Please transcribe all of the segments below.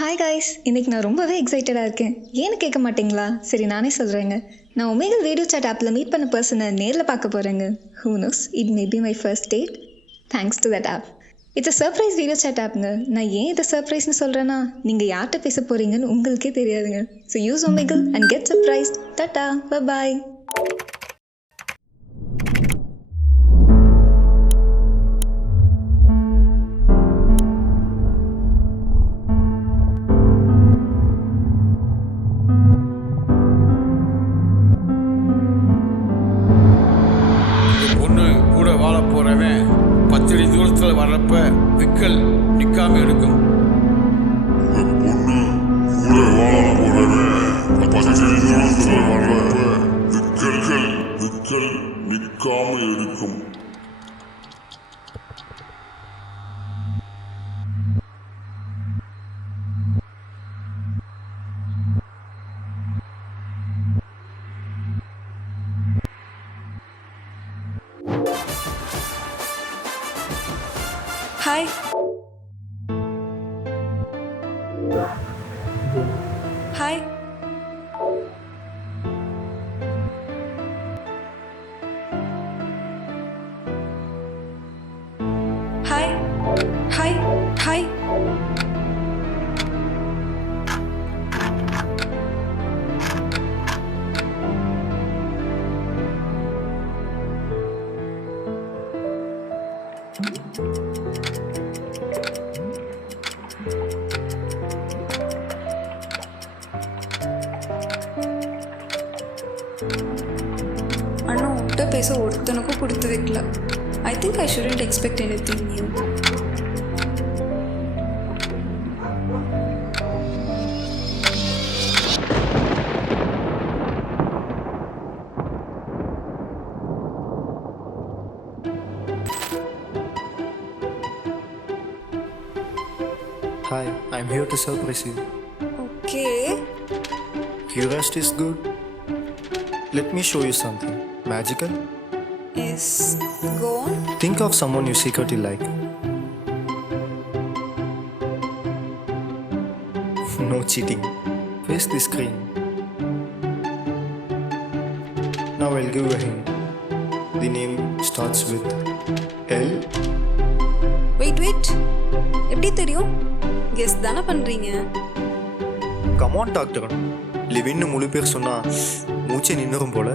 Hi guys, இன்றைக்கி நான் ரொம்பவே எக்ஸைட்டடாக இருக்கேன். ஏன்னு கேட்க மாட்டிங்களா? சரி நானே சொல்கிறேங்க. நான் ஒமேகல் வீடியோ சாட் ஆப்பில் மீட் பண்ண பர்சனை நேரில் பார்க்க போகிறேங்க. Who knows, it may be my first date thanks to that app. It's a surprise video chat ஆப்புங்க. நான் ஏன் இதை சர்ப்ரைஸ்னு சொல்கிறேன்னா, நீங்கள் யார்கிட்ட பேச போகிறீங்கன்னு உங்களுக்கே தெரியாதுங்க. So use Omegle and get surprised. Tata, bye. பத்தடி தூரத்தில் வர்றப்ப விக்கல் நிற்காம எடுக்கும். Hi. Hi. Hi. Hi. Hi. அண்ணா உன்கிட்ட பேச ஒருத்தனுக்கும் கொடுத்து வைக்கல. I think I shouldn't expect anything new. Hi, I'm here to surprise you. Okay. Curiosity is good. Let me show you something magical. Yes. Go on. Think of someone you secretly like. No cheating. Face the screen. Now I'll give you a hint. The name starts with L. Wait. எப்படி தெரியும்? Guess தானே பண்றீங்க? Come on, doctor. லிவின்னு முழு பேர் சொன்னா மூச்சை நின்னுரும் போல.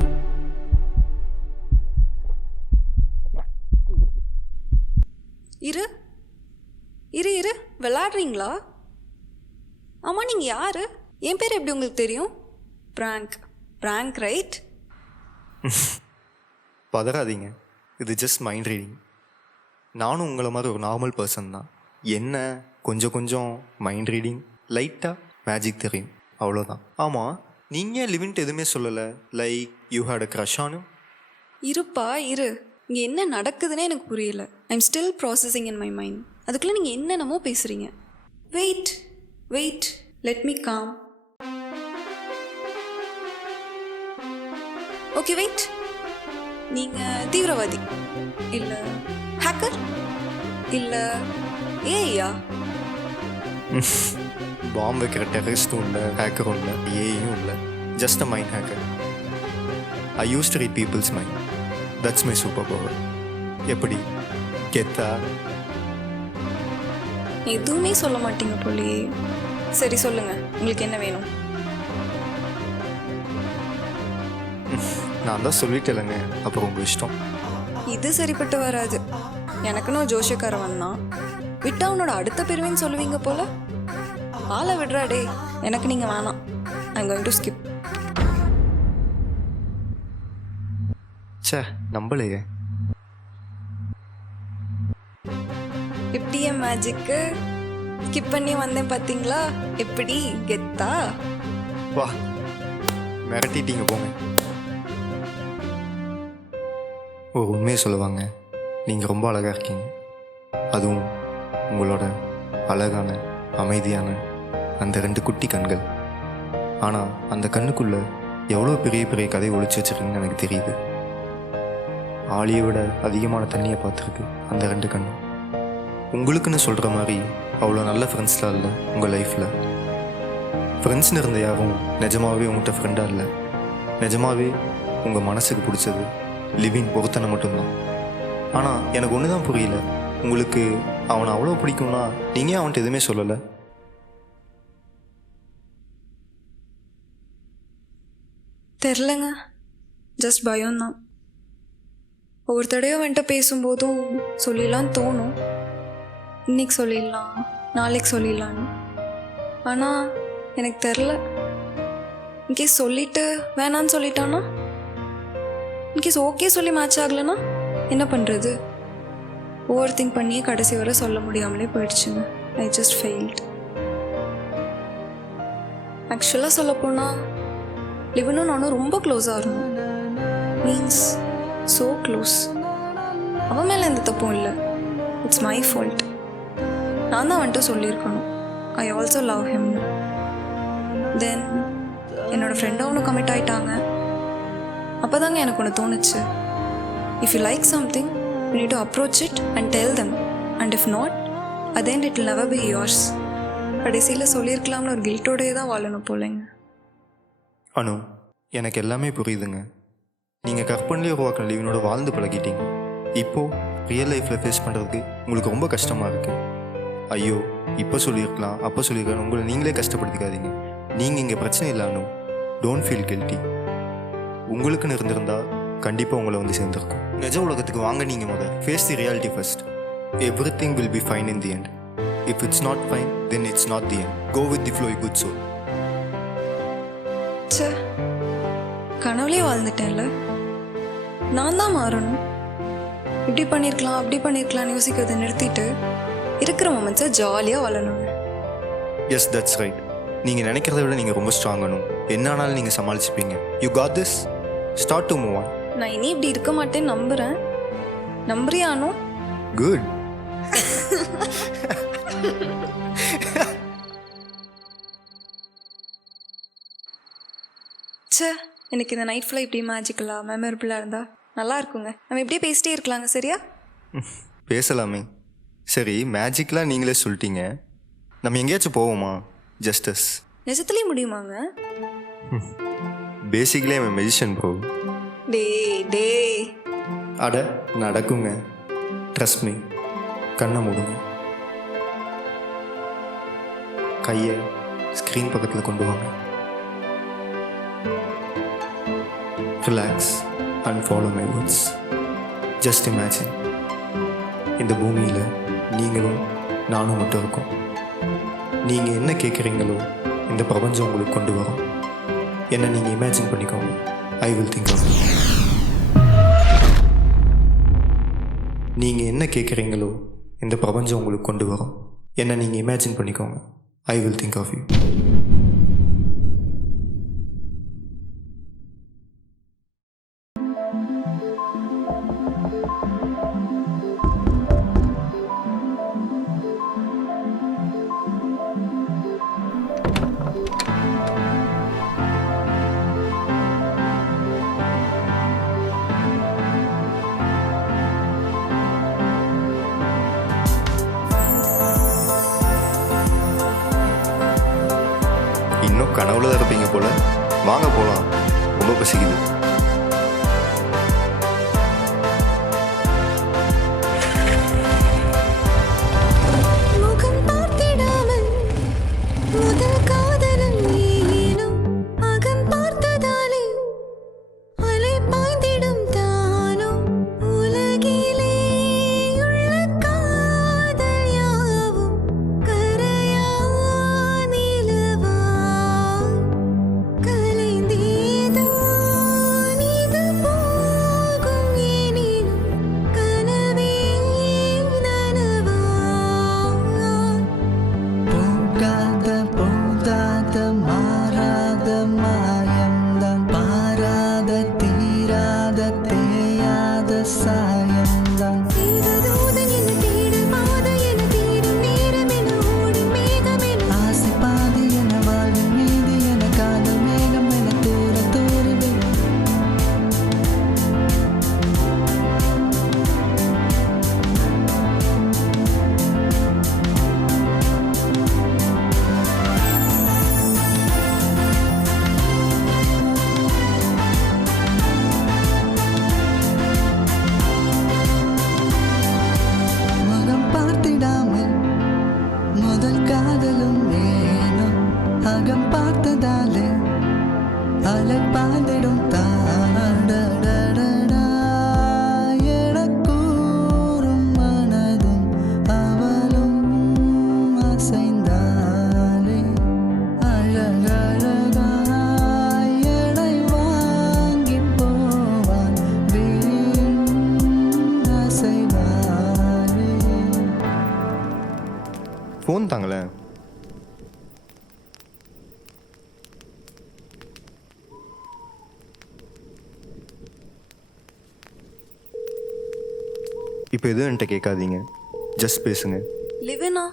இரு விளையாடுறீங்களா? ஆமா, நீங்க யாரு? என் பேர் எப்படி உங்களுக்கு தெரியும்? Prank right? பதறாதீங்க, இது ஜஸ்ட் மைண்ட் ரீடிங். நானும் உங்களை மாதிரி ஒரு நார்மல் பர்சன் தான். என்ன கொஞ்சம் மைண்ட் ரீடிங், லைட்டாக மேஜிக் தெரியும், அவ்வளோதான். ஆமாம், நீங்கள் லிவின்ட்டு எதுவுமே சொல்லலை. Like you had a crush on him. இரு இங்கே என்ன நடக்குதுன்னே எனக்கு புரியல. I'm still processing in my mind. அதுக்குள்ளே நீங்கள் என்னென்னமோ பேசுகிறீங்க. Wait let me calm. Okay, wait. நீங்கள் தீவிரவாதி இல்லை ஹேக்கர் இல்லை ஏஐயா? பாம்பு வைக்கிற டெரரிஸ்ட்டும் இல்லை, ஹேக்கரும் இல்லை, ஏஐயும் இல்லை. Just a mind hacker. I use to read peoples mind. That's my super power. எப்படி கெத்தா? எதுவுமே சொல்ல மாட்டீங்க போலியே. சரி சொல்லுங்க, உங்களுக்கு என்ன வேணும்? நான் தான் சொல்லிட்டேலங்க, அப்புறம் உங்கள் இஷ்டம். இது சரிப்பட்டு வராது. எனக்குன்னு ஜோஷக்கார வந்தான் விட்டா அவனோட அடுத்த பெருமைன்னு சொல்லுவீங்க போல. ஆளை விடுறாடே, எனக்கு நீங்கள் வேணாம். I'm going to skip. சே, நம்பலையே. எப்படி என் மேஜிக்கு ஸ்கிப் பண்ணி வந்தேன் பார்த்தீங்களா? எப்படி கெத்தா? வா, மிரட்டிட்டீங்க போங்க. ஒரு உண்மையை சொல்லுவாங்க, நீங்கள் ரொம்ப அழகாக இருக்கீங்க. அதுவும் உங்களோட அழகான அமைதியான அந்த 2 குட்டி கண்கள். ஆனால் அந்த கண்ணுக்குள்ளே எவ்வளோ பெரிய கதை ஒழிச்சு வச்சுருக்கீங்கன்னு எனக்கு தெரியுது. ஆளியை விட அதிகமான தண்ணியை பார்த்துருக்கு அந்த 2 கண்ணு. உங்களுக்குன்னு சொல்கிற மாதிரி அவ்வளோ நல்ல ஃப்ரெண்ட்ஸ்லாம் இல்லை உங்கள் லைஃப்பில். ஃப்ரெண்ட்ஸ்னு இருந்த யாரும் நிஜமாகவே உங்கள்கிட்ட ஃப்ரெண்டாக இல்லை. நிஜமாகவே உங்கள் மனசுக்கு பிடிச்சது லிவின் பொறுத்தனை மட்டும்தான். ஆனால் எனக்கு ஒன்று தான் புரியல, உங்களுக்கு அவனை அவ்வளோ பிடிக்கும்னா நீங்கள் அவன்கிட்ட எதுவுமே சொல்லலை? தெரிலங்க, ஜஸ்ட் பயம்தான். ஒவ்வொரு தடையும் வந்துட்டு பேசும்போதும் சொல்லிடலாம் தோணும், இன்னைக்கு சொல்லிடலாம் நாளைக்கு சொல்லிடலான்னு. ஆனால் எனக்கு தெரில, இன்கேஸ் சொல்லிட்டு வேணான்னு சொல்லிட்டானா, இன்கேஸ் ஓகே சொல்லி மேட்ச் ஆகலைன்னா என்ன பண்ணுறது? ஓவர் திங்க் பண்ணியே கடைசி வரை சொல்ல முடியாமலே போயிடுச்சுங்க. I just failed. ஆக்சுவலாக சொல்லப்போனால் லிவனும் நானும் ரொம்ப க்ளோஸாக இருந்தோம். Means so close. அவன் மேலே எந்த தப்பும் இல்லை, இட்ஸ் மை ஃபால்ட். நான் தான் வந்துட்டு சொல்லியிருக்கணும் ஐ ஆல்சோ லவ் ஹிம்னு. தென் என்னோடய ஃப்ரெண்டாக ஒன்று கமிட் ஆகிட்டாங்க. அப்போ தாங்க எனக்கு ஒன்று தோணுச்சு, if you like something you need to approach it and tell them, and if not attend it will never be yours. கடைசியில் சொல்லியிருக்கலாம்னு ஒரு கில்ட்டோடையே தான் வாழணும் போலேங்க. அனு, எனக்கு எல்லாமே புரியுதுங்க. நீங்கள் கற்பனையிலே உருவாக்கின லிவினோட வாழ்ந்து பழகிட்டீங்க. இப்போது ரியல் லைஃப்பில் ஃபேஸ் பண்ணுறதுக்கு உங்களுக்கு ரொம்ப கஷ்டமாக இருக்குது. ஐயோ இப்போ சொல்லியிருக்கலாம் அப்போ சொல்லியிருக்கலாம், உங்களை நீங்களே கஷ்டப்படுத்திக்காதீங்க. நீங்கள் இங்கே பிரச்சனை இல்லை அனு, டோன்ட் ஃபீல் கில்ட்டி. உங்களுக்குன்னு இருந்திருந்தா கண்டிப்பாக உங்களை வந்து சேர்ந்துருக்கும். நிஜ உலகத்துக்கு வாங்க, நீங்கள் முதல் face the reality first. Everything will be fine in the end. If it's not fine then it's not the end. Go with the flow, good soul. சே, கனவுலே வாழ்ந்துட்டேன்ல. நான் தான் மாறணும். இப்படி பண்ணியிருக்கலாம் அப்படி பண்ணியிருக்கலாம்னு யோசிக்கிறதை நிறுத்திட்டு இருக்கிற மொமெண்ட்ஸை ஜாலியாக வாழணுங்க. S, that's right. நீங்கள் நினைக்கிறத விட நீங்கள் ரொம்ப ஸ்ட்ராங்கணும். என்ன ஆனாலும் நீங்கள் சமாளிச்சுப்பீங்க. You got this. Start to move on. நான் இனி இப்படி இருக்க மாட்டேன்னு நம்புகிறேன். நம்புறியானோ? குட். சே, எனக்கு இந்த நைட் ஃபுல்லாக இப்படி மேஜிக்கலாக மெமரபுளாக இருந்தால் நல்லா இருக்குங்க. நம்ம இப்படியே பேசிட்டே இருக்கலாங்க, சரியா? பேசலாமே. சரி, மேஜிக்லாம் நீங்களே சொல்லிட்டீங்க, நம்ம எங்கேயாச்சும் போவோமா? ஜஸ்டஸ் நிஜத்துலேயே முடியுமாங்க? பேசிக்கலி அவன் மெஜிஷியன் ப்ரோ. டே டே அட நடக்குங்க, ட்ரஸ்ட் மீ. கண்ணை மூடுங்க, கையை ஸ்க்ரீன் பக்கத்தில் கொண்டு வாங்க. Relax and follow my words. Just imagine, இந்த பூமியில் நீங்களும் நானும் மட்டும் இருக்கோம். நீங்கள் என்ன கேட்குறீங்களோ இந்த பிரபஞ்சம் உங்களுக்கு கொண்டு வரும். என்ன நீங்கள் இமேஜின் பண்ணிக்கோங்க. I will think of you. நீங்கள் என்ன கேட்குறீங்களோ இந்த பிரபஞ்சம் உங்களுக்கு கொண்டு வரும். என்ன நீங்கள் இமேஜின் பண்ணிக்கோங்க. I will think of you. இன்னும் கனவுல தான் இருப்பீங்க போல. வாங்க போகலாம், ரொம்ப பசிக்குது. ஃபோன் தாங்களேன். இப்போ எதுவும் என்கிட்ட கேட்காதீங்க, ஜஸ்ட் பேசுங்க. லிவினா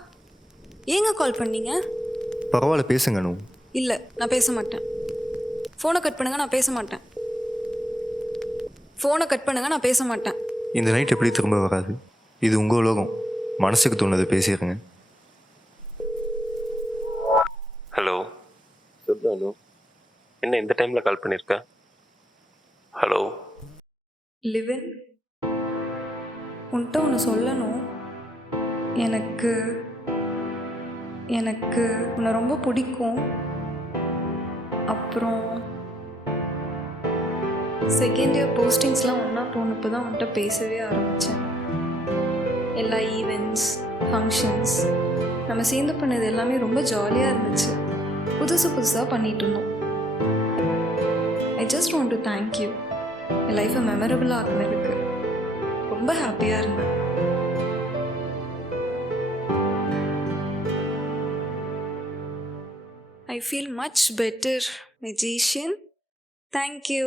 ஏங்க கால் பண்ணீங்க? பரவாயில்ல, பேசுங்க அனு. இல்லை, நான் பேச மாட்டேன். ஃபோனை கட் பண்ணுங்க, நான் பேச மாட்டேன். ஃபோனை கட் பண்ணுங்க, நான் பேச மாட்டேன். இந்த நைட் எப்படி திரும்ப வராது? இது உங்கள் உலகம். மனசுக்கு தோணுது பேசிடுங்க. ஹலோ, சொல்லு அனு. என்ன இந்த டைமில் கால் பண்ணியிருக்க? ஹலோ லிவின், உன்கிட்ட ஒன்று சொல்லணும். எனக்கு எனக்கு உன்னை ரொம்ப பிடிக்கும். அப்புறம் செகண்ட் இயர் போஸ்டிங்ஸ்லாம் ஒன்றா போனப்போ தான் உன்கிட்ட பேசவே ஆரம்பித்தேன். எல்லா ஈவெண்ட்ஸ், ஃபங்க்ஷன்ஸ் நம்ம சேர்ந்து பண்ணது எல்லாமே ரொம்ப ஜாலியாக இருந்துச்சு. புதுசாக பண்ணிகிட்டு இருந்தோம். I just want to thank you. என் லைஃப்பை மெமரபிளாக ஆக்குனதுக்கு ரொம்ப ஹாப்பியாக இருந்தேன். I feel much better, magician. Thank you.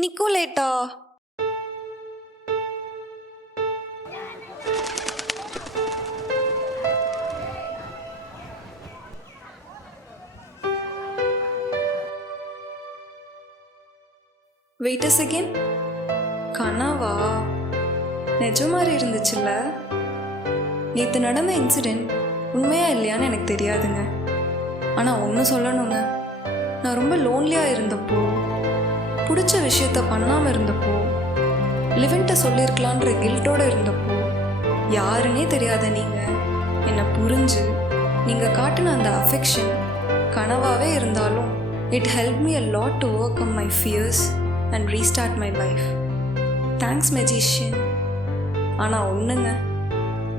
Nicoletta. Wait a second. கனவா? நிஜ மாதிரி இருந்துச்சுல்ல? நேற்று நடந்த இன்சிடெண்ட் உண்மையா இல்லையான்னு எனக்கு தெரியாதுங்க. ஆனால் ஒன்று சொல்லணுங்க, நான் ரொம்ப லோன்லியாக இருந்தப்போ, பிடிச்ச விஷயத்த பண்ணாமல் இருந்தப்போ, லிவின்ட்ட சொல்லியிருக்கலான்ற கில்ட்டோடு இருந்தப்போ, யாருன்னே தெரியாத நீங்கள் என்னை புரிஞ்சு நீங்கள் காட்டின அந்த அஃபெக்ஷன் கனவாகவே இருந்தாலும் it help me a lot to overcome my fears and restart my life. Thanks magician. ஆனால் ஒன்றுங்க,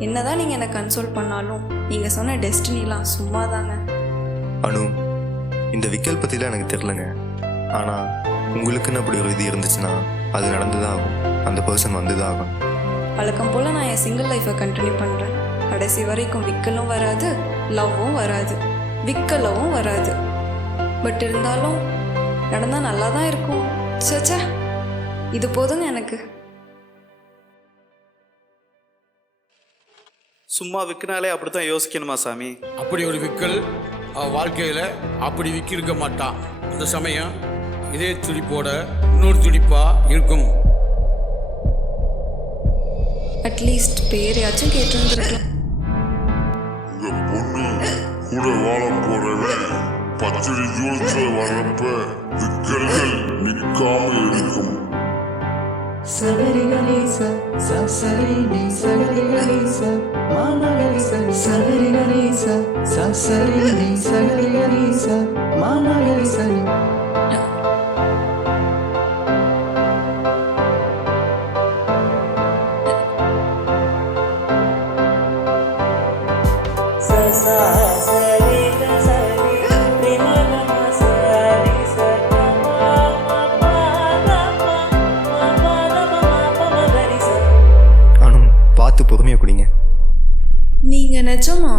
என்னதான் நீங்கள் என்னை கன்சோல் பண்ணாலும் நீங்கள் சொன்ன டெஸ்டினிலாம் சும்மா தாங்க. அனு, இந்த விக்கல் பற்றிலாம் எனக்கு தெரிலங்க. ஆனால் உங்களுக்குன்னு அப்படி ஒரு இது இருந்துச்சுன்னா அது நடந்து தான் ஆகும். அந்த பர்சன் வந்து தான் ஆகும். வழக்கம் போல் நான் என் சிங்கிள் லைஃப்பை கண்டினியூ பண்ணுறேன். கடைசி வரைக்கும் விக்கலும் வராது, லவ்வும் வராது, விக்கலவும் வராது. பட் இருந்தாலும் நடந்தால் நல்லா தான் இருக்கும். சச்சா, இது போதுங்க எனக்கு. சும்மா விற்கினாலே அப்படித்தான் யோசிக்கணுமா சாமி? அப்படி ஒரு விக்கல் வாழ்க்கையில் அப்படி விக்கிருக்க மாட்டான். அந்த சமயம் இதே துடிப்போட இன்னொரு துடிப்பா இருக்கும். அட்லீஸ்ட் பேரையாச்சும் கேட்டுருந்துருக்கலாம். உங்க பொண்ணு கூட வாழ போறவன் பச்சடி ஜூல்ஸ் வர்றப்ப விக்கல்கள் நிற்காம இருக்கும். சகரி கணேச சரி நீ சகரி கணேச மாமா கணேச சகரி கணேச சரி நீ சகரி கணேச மாமா கணேச. பொறுமையாக குடிங்க. நீங்கள் நிஜமா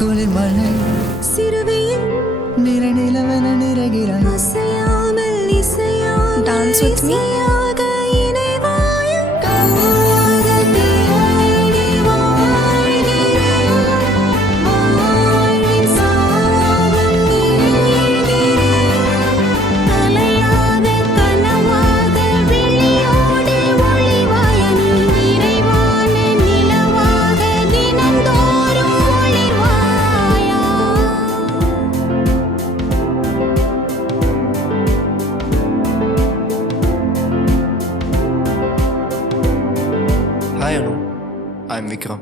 குளிர் மழை சிறுவியில் நிற நிலவன நிறைகிறாய் dance with me. Hi Anu, I am Vikram.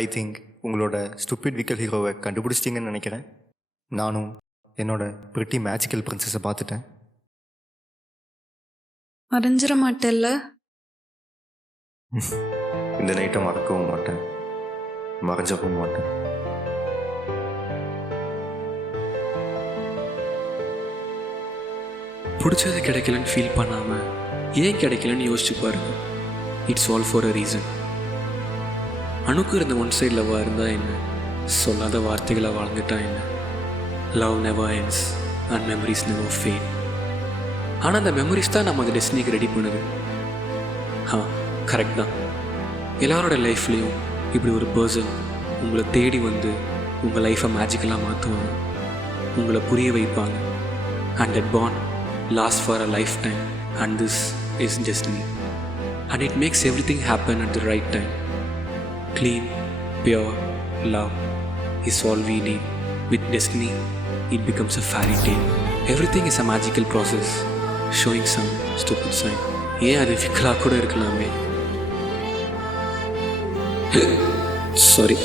I think உங்களோட ஸ்டூபிட் விக்கல் ஹீரோவை கண்டுபிடிச்சிட்டிங்கன்னு நினைக்கிறேன். நானும் என்னோட பிரிட்டி மேஜிக்கல் பிரின்சஸை பார்த்துட்டேன். மறைஞ்சிட மாட்டேல்ல? இந்த நைட்டை மறக்கவும் மாட்டேன், மறைஞ்சவும் மாட்டேன். பிடிச்சது கிடைக்கலன்னு ஃபீல் பண்ணாமல் ஏன் கிடைக்கலன்னு யோசிச்சு பாருங்க. It's all for a reason. அணுக்கு இருந்த ஒன் சைட் லவ்வாக இருந்தால் என்ன, சொல்லாத வார்த்தைகளை வாழ்ந்துட்டா என்ன, love never ends and memories never fade. ஆனால் அந்த மெமரிஸ் தான் நம்ம அந்த டெஸ்டினிக்கு ரெடி பண்ணுது. கரெக்ட் தான். எல்லாரோட லைஃப்லேயும் இப்படி ஒரு பர்சன் உங்களை தேடி வந்து உங்கள் லைஃப்பை மேஜிக்கலாக மாற்றுவாங்க, உங்களை புரிய வைப்பாங்க. And that bond last for a life time. And this is destiny. And it makes everything happen at the right time. Clean, pure love is all we need. With destiny, it becomes a fairy tale. Everything is a magical process, showing some stupid sign. ஏன் அது ஃபிக்கலாக கூட இருக்கலாமே. Sorry.